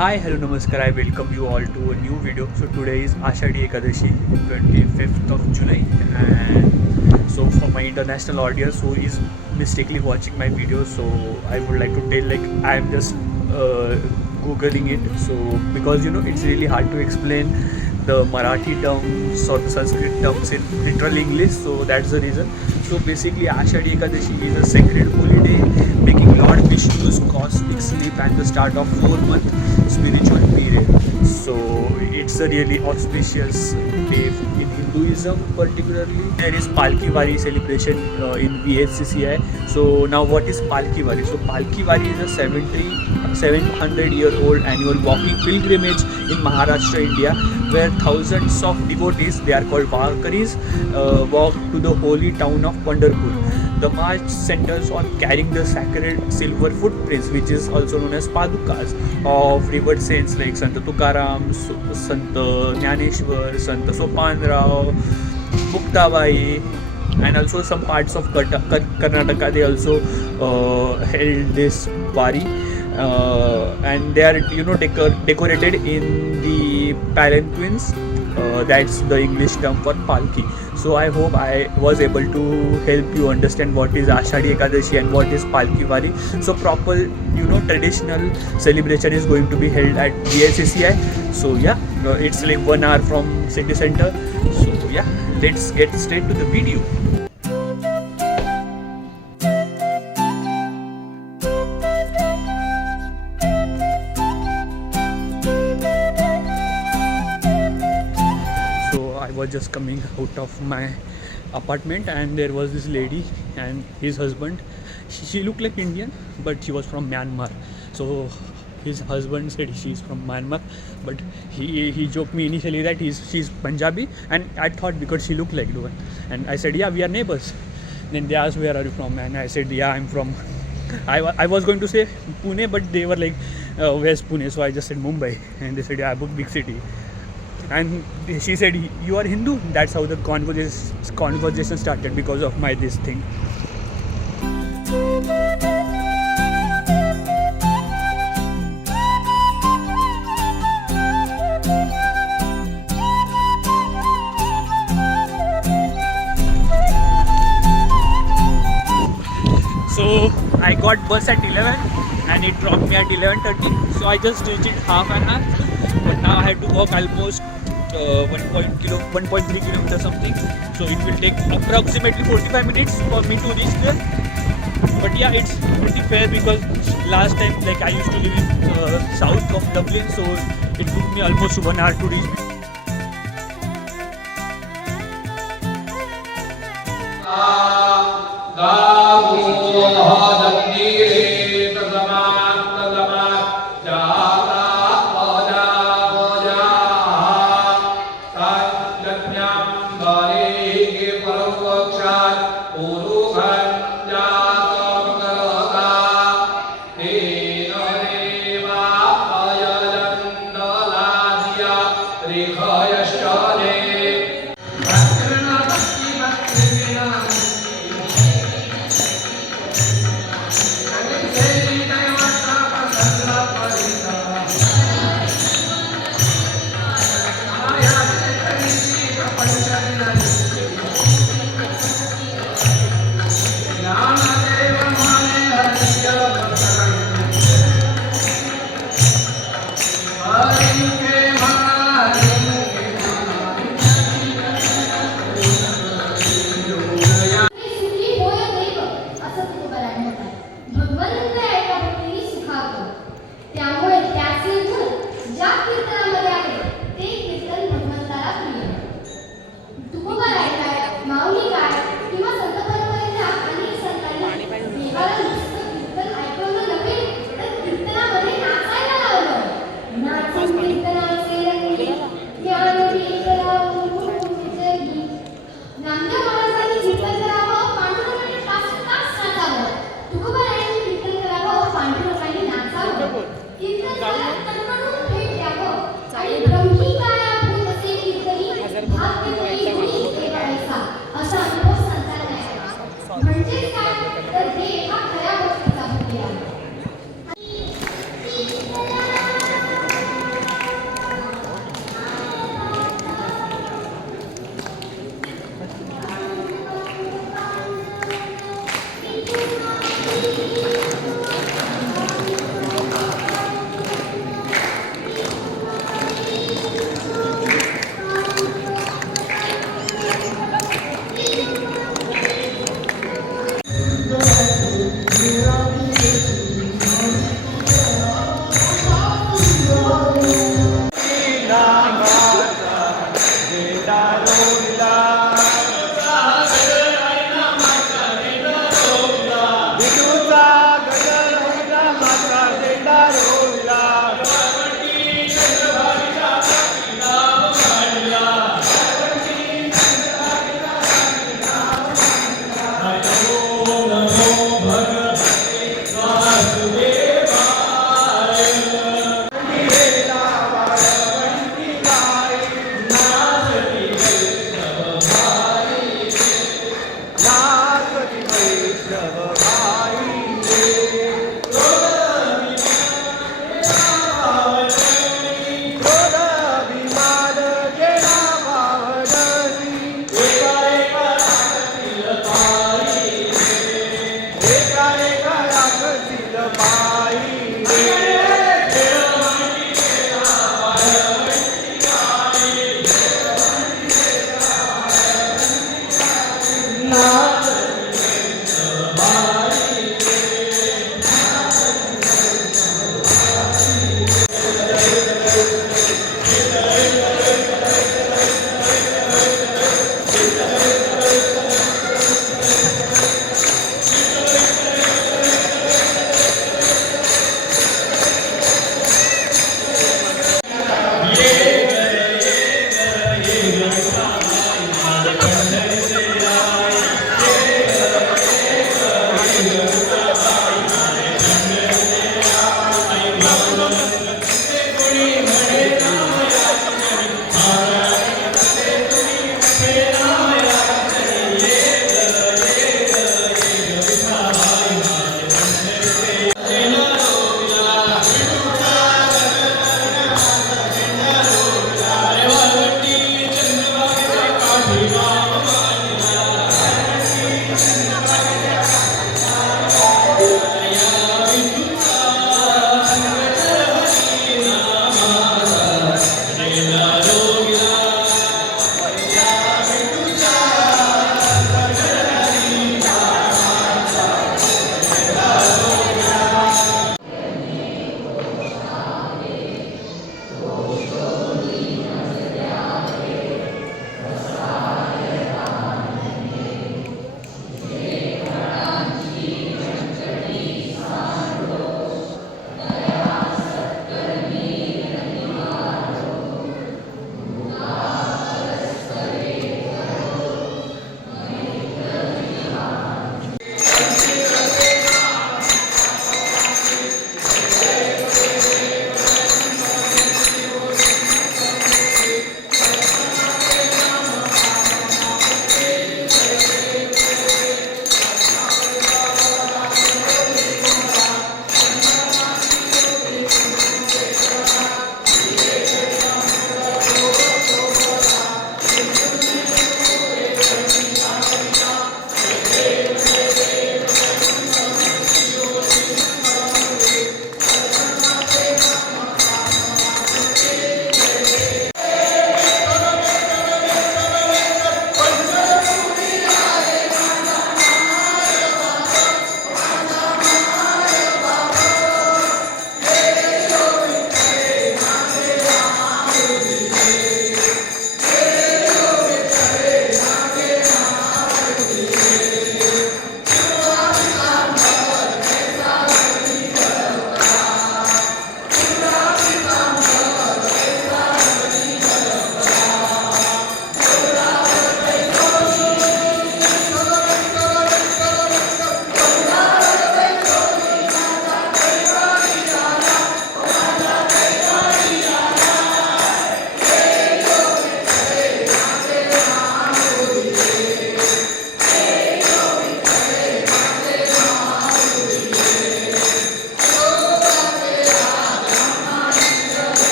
Hi, hello, namaskar. I welcome you all to a new video. So today is Ashadi Ekadashi, 25th of July, and so for my international audience who is mistakenly watching my video, so I would like to tell, like, I am just googling it. So because it's really hard to explain the Marathi terms or the Sanskrit terms in literal English, so that's the reason. So basically, Ashadi Ekadashi is a sacred holy day, making Lord Vishnu's cosmic sleep and the start of 4-month spiritual period. So it's a really auspicious day in Hinduism. Particularly there is Palki Wari celebration in VHCCI. So now what is Palki Wari? So Palki Wari is a 700-year-old annual walking pilgrimage in Maharashtra, India, where thousands of devotees, they are called Varkaris, walk to the holy town of Pandharpur. The march centers on carrying the sacred silver footprints, which is also known as Padukas, of revered saints like Sant Tukaram, Sant Jnaneshwar, Sant Sopanrao, Muktabai, and also some parts of Karnataka. They also held this Wari, and they are decorated in the palanquins. That's the English term for palki. So I hope I was able to help you understand what is Ashadi Ekadashi and what is Palki Wari. So proper, traditional celebration is going to be held at VHCCI. So yeah, it's like 1 hour from city center. So yeah, let's get straight to the video. I was just coming out of my apartment, and there was this lady and his husband. She looked like Indian, but she was from Myanmar. So his husband said she's from Myanmar, but he joked me initially that she's Punjabi, and I thought because she looked like Duan, and I said, yeah, we are neighbors. Then they asked, where are you from? And I said, yeah, I'm from I was going to say Pune, but they were like, where's Pune? So I just said Mumbai, and they said, yeah, big city. And she said, you are Hindu? That's how the conversation started, because of this thing. So I got bus at 11 and it dropped me at 11:30. So I just reached it half an hour, but now I had to walk almost 1.3 kilometers something. So it will take approximately 45 minutes for me to reach there. But yeah, it's pretty fair, because last time, like, I used to live in south of Dublin, so it took me almost 1 hour to reach.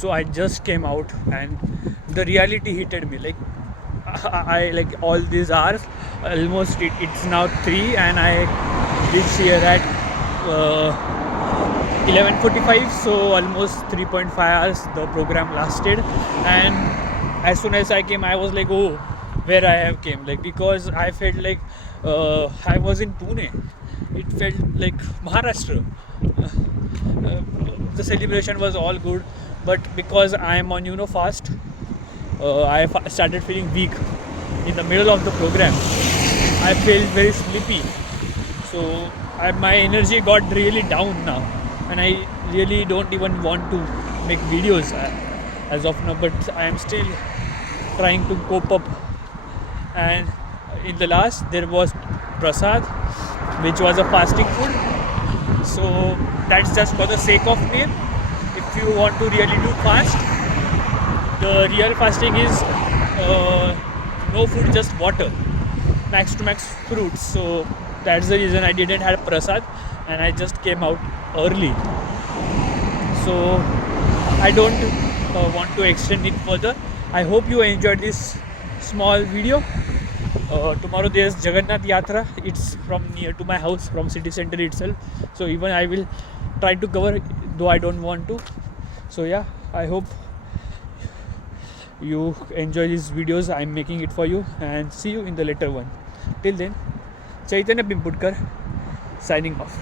So I just came out and the reality hit me. Like I like all these hours, almost it's now 3 and I reached here at 11:45, so almost 3.5 hours the program lasted. And as soon as I came, I was like, oh, where I have came, like, because I felt like I was in Pune. It felt like Maharashtra. The celebration was all good, but because I am on fast, started feeling weak in the middle of the program. I felt very sleepy, so my energy got really down now, and I really don't even want to make videos as of now. But I am still trying to cope up. And in the last, there was prasad, which was a fasting food. So that's just for the sake of name. If you want to really do fast, the real fasting is no food, just water, max to max fruits. So that's the reason I didn't have prasad and I just came out early. So I don't want to extend it further. I hope you enjoyed this small video. Tomorrow there's Jagannath Yatra. It's from near to my house, from city center itself. So even I will try to cover, though I don't want to. So yeah, I hope you enjoy these videos. I'm making it for you, and see you in the later one. Till then, Chaitanya Pimpudkar signing off.